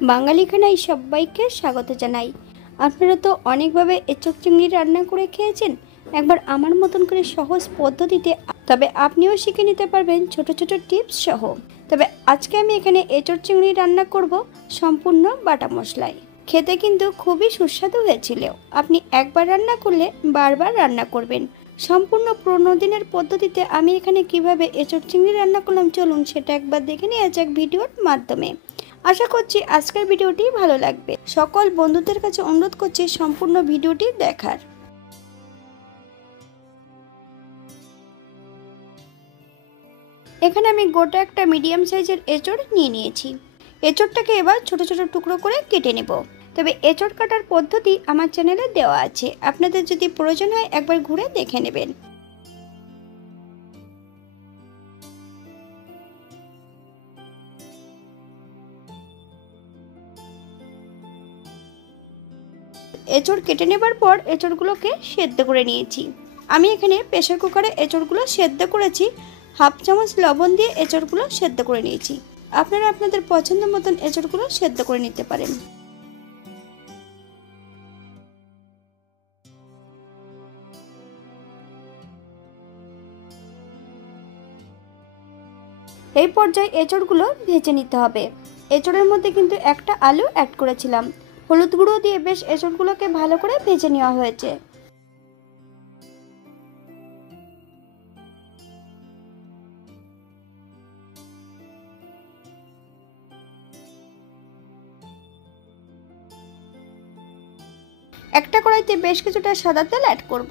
বাঙালি খানায় সবাইকে স্বাগত জানাই। আপনারা তো অনেকভাবে এঁচোড় চিংড়ি রান্না করে খেয়েছেন, একবার আমার মতন করে সহজ পদ্ধতিতে তবে আপনিও শিখে নিতে পারবেন ছোট ছোট টিপস সহ। তবে আজকে আমি এখানে এঁচোড় চিংড়ি রান্না করব সম্পূর্ণ বাটা মশলায়। খেতে কিন্তু খুবই সুস্বাদু হয়েছিল। আপনি একবার রান্না করলে বারবার রান্না করবেন। সম্পূর্ণ 15 দিনের পদ্ধতিতে আমি এখানে কিভাবে এঁচোড় চিংড়ি রান্না করলাম, চলুন সেটা একবার দেখে নেওয়া যাক ভিডিওর মাধ্যমে। আশা করছি আজকের ভিডিওটি ভালো লাগবে। সকল বন্ধুদের কাছে অনুরোধ করছি সম্পূর্ণ ভিডিওটি দেখার। এখানে আমি গোটা একটা মিডিয়াম সাইজের এঁচোড় নিয়ে নিয়েছি। এঁচোড়টাকে এবার ছোট ছোট টুকরো করে কেটে নেব। তবে এঁচোড় কাটার পদ্ধতি আমার চ্যানেলে দেওয়া আছে, আপনাদের যদি প্রয়োজন হয় একবার ঘুরে দেখে নেবেন। এঁচোড় কেটে নেবার পর এঁচোড়গুলোকে সেদ্ধ করে নিয়েছি। আমি এখানে প্রেসার কুকারে এঁচোড়গুলো সেদ্ধ করেছি। হাফ চামচ লবণ দিয়ে এঁচোড়গুলো সেদ্ধ করে নিয়েছি। আপনারা আপনাদের পছন্দ মতন এঁচোড়গুলো সেদ্ধ করে নিতে পারেন। এই পর্যায়ে এঁচোড়গুলো ভেজে নিতে হবে। এঁচোড়ের মধ্যে কিন্তু একটা আলু অ্যাড করেছিলাম। হলুদ গুঁড়ো দিয়ে বেশ এঁচোড়গুলোকে ভালো করে ভেজে নেওয়া হয়েছে। একটা কড়াইতে বেশ কিছুটা সাদা তেল অ্যাড করব।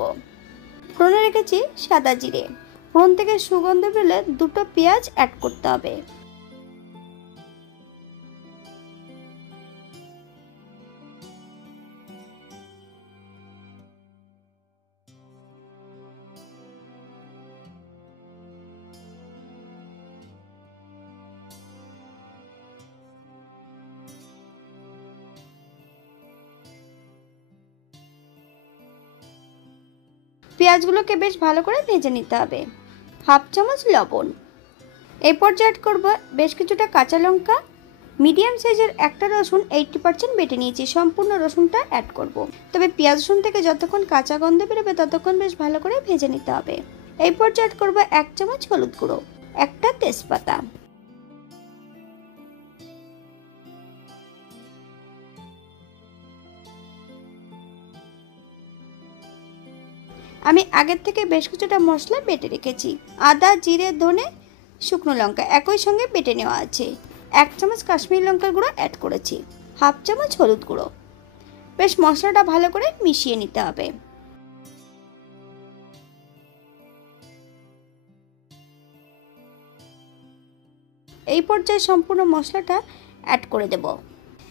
ফোড়নে রেখেছি সাদা জিরে। ফোড়ন থেকে সুগন্ধ পেলে দুটো পেঁয়াজ অ্যাড করতে হবে। পেঁয়াজগুলোকে বেশ ভালো করে ভেজে নিতে হবে। হাফ চামচ লবণ। এই পর্যায়ে অ্যাড করব বেশ কিছুটা কাঁচা লঙ্কা। মিডিয়াম সাইজের একটা রসুন 80% বেটে নিয়েছি, সম্পূর্ণ রসুনটা অ্যাড করব। তবে পেঁয়াজ রসুন থেকে যতক্ষণ কাঁচা গন্ধ বেরোবে ততক্ষণ বেশ ভালো করে ভেজে নিতে হবে। এই পর্যায়ে অ্যাড করব 1 চামচ হলুদ গুঁড়ো, একটা তেজপাতা। আমি আগের থেকে বেশ কিছুটা মশলা বেটে রেখেছি। আদা, জিরে, ধনে, শুকনো লঙ্কা একই সঙ্গে বেটে নেওয়া আছে। 1 চামচ কাশ্মীরি লঙ্কার গুঁড়ো অ্যাড করেছি। হাফ চামচ হলুদ গুঁড়ো। বেশ মশলাটা ভালো করে মিশিয়ে নিতে হবে। এই পর্যায়ে সম্পূর্ণ মশলাটা অ্যাড করে দেব।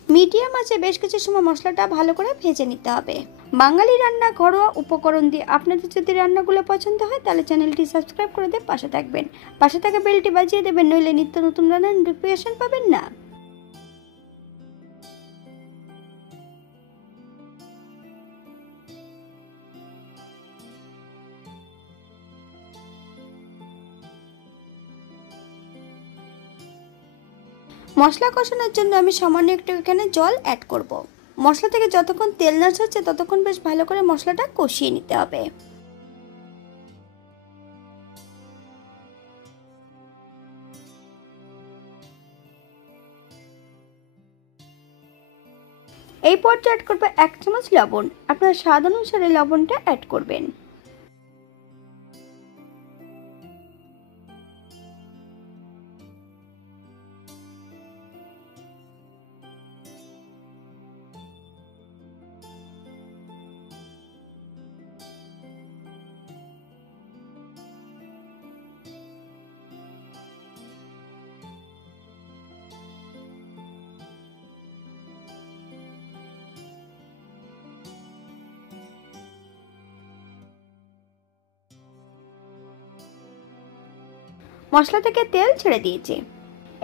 মিডিয়াম আঁচে বেশ কিছু সময় মশলাটা ভালো করে ভেজে নিতে হবে। বাঙালি রান্না ঘরোয়া উপকরণ দিয়ে আপনাদের যদি রান্নাগুলো পছন্দ হয় তাহলে চ্যানেলটি সাবস্ক্রাইব করে দিয়ে পাশে থাকবেন। পাশে থাকা বেলটি বাজিয়ে দেবেন, নইলে নিত্য নতুন রান্নার নোটিফিকেশন পাবেন না। মশলা কষানোর জন্য আমি সামান্য একটু এখানে জল অ্যাড করব। মশলা থেকে যতক্ষণ তেল না ছাড়ছে ততক্ষণ বেশ ভালো করে মশলাটা কষিয়ে নিতে হবে। এই পর্যায়ে অ্যাড করবো 1 চামচ লবণ। আপনার স্বাদ অনুসারে লবণটা অ্যাড করবেন। মশলা থেকে তেল ছেড়ে দিয়েছে।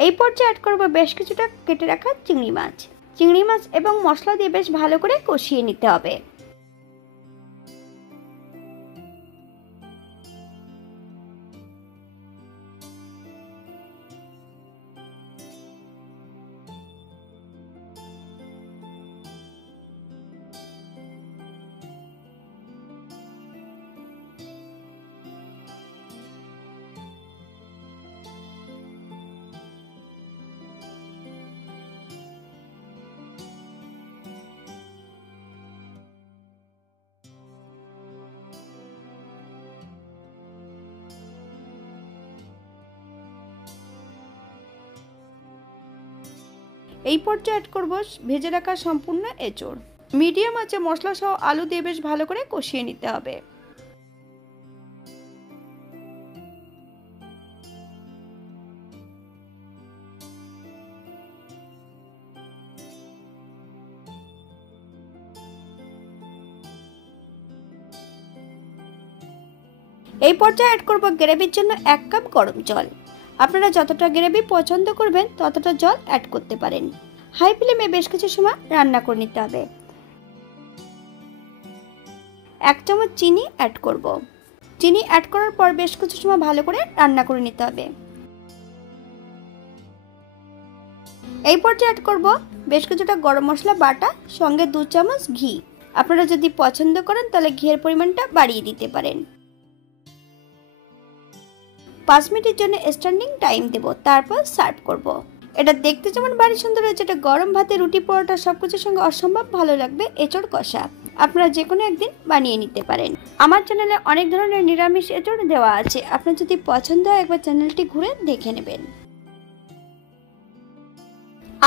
এই পর্যায়ে অ্যাড করব বেশ কিছুটা কেটে রাখা চিংড়ি মাছ। চিংড়ি মাছ এবং মশলা দিয়ে বেশ ভালো করে কষিয়ে নিতে হবে। এই পর্যায়ে অ্যাড করব ভেজে রাখা সম্পূর্ণ এঁচড়। মিডিয়াম আঁচে মশলা সহ আলু দিয়ে বেশ ভালো করে কষিয়ে নিতে হবে। এই পর্যায়ে অ্যাড করব গ্রেভির জন্য 1 কাপ গরম জল। আপনারা যতটা গ্রেভি পছন্দ করবেন ততটা জল অ্যাড করতে পারেন। হাই ফ্লেমে বেশ কিছু সময় রান্না করে নিতে হবে। 1 চামচ চিনি অ্যাড করব। চিনি অ্যাড করার পর বেশ কিছু সময় ভালো করে রান্না করে নিতে হবে। এই পর্যায়ে অ্যাড করব বেশ কিছুটা গরম মশলা বাটা, সঙ্গে 2 চামচ ঘি। আপনারা যদি পছন্দ করেন তাহলে ঘিয়ের পরিমাণটা বাড়িয়ে দিতে পারেন। 5 মিনিটের জন্য স্ট্যান্ডিং টাইম দেব, তারপর সার্ভ করব। এটা দেখতে যেমন ভারী সুন্দর হয়েছে, এটা গরম ভাতে, রুটি, পরোটা সবকিছুর সঙ্গে অসম্ভব ভালো লাগবে। এঁচড় কষা আপনারা যে কোনো একদিন বানিয়ে নিতে পারেন। আমার চ্যানেলে অনেক ধরনের নিরামিষ এঁচড় দেওয়া আছে, আপনার যদি পছন্দ হয় একবার চ্যানেলটি ঘুরে দেখে নেবেন।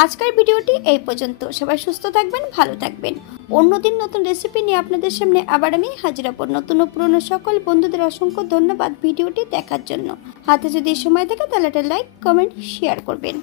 আজকের ভিডিওটি এই পর্যন্ত। সবাই সুস্থ থাকবেন, ভালো থাকবেন। অন্যদিন নতুন রেসিপি নিয়ে আপনাদের সামনে আবার আমি হাজির হব। নতুন ও পুরনো সকল বন্ধুদের অসংখ্য ধন্যবাদ ভিডিওটি দেখার জন্য। হাতে যদি সময় থাকে তাহলে একটা লাইক, কমেন্ট, শেয়ার করবেন।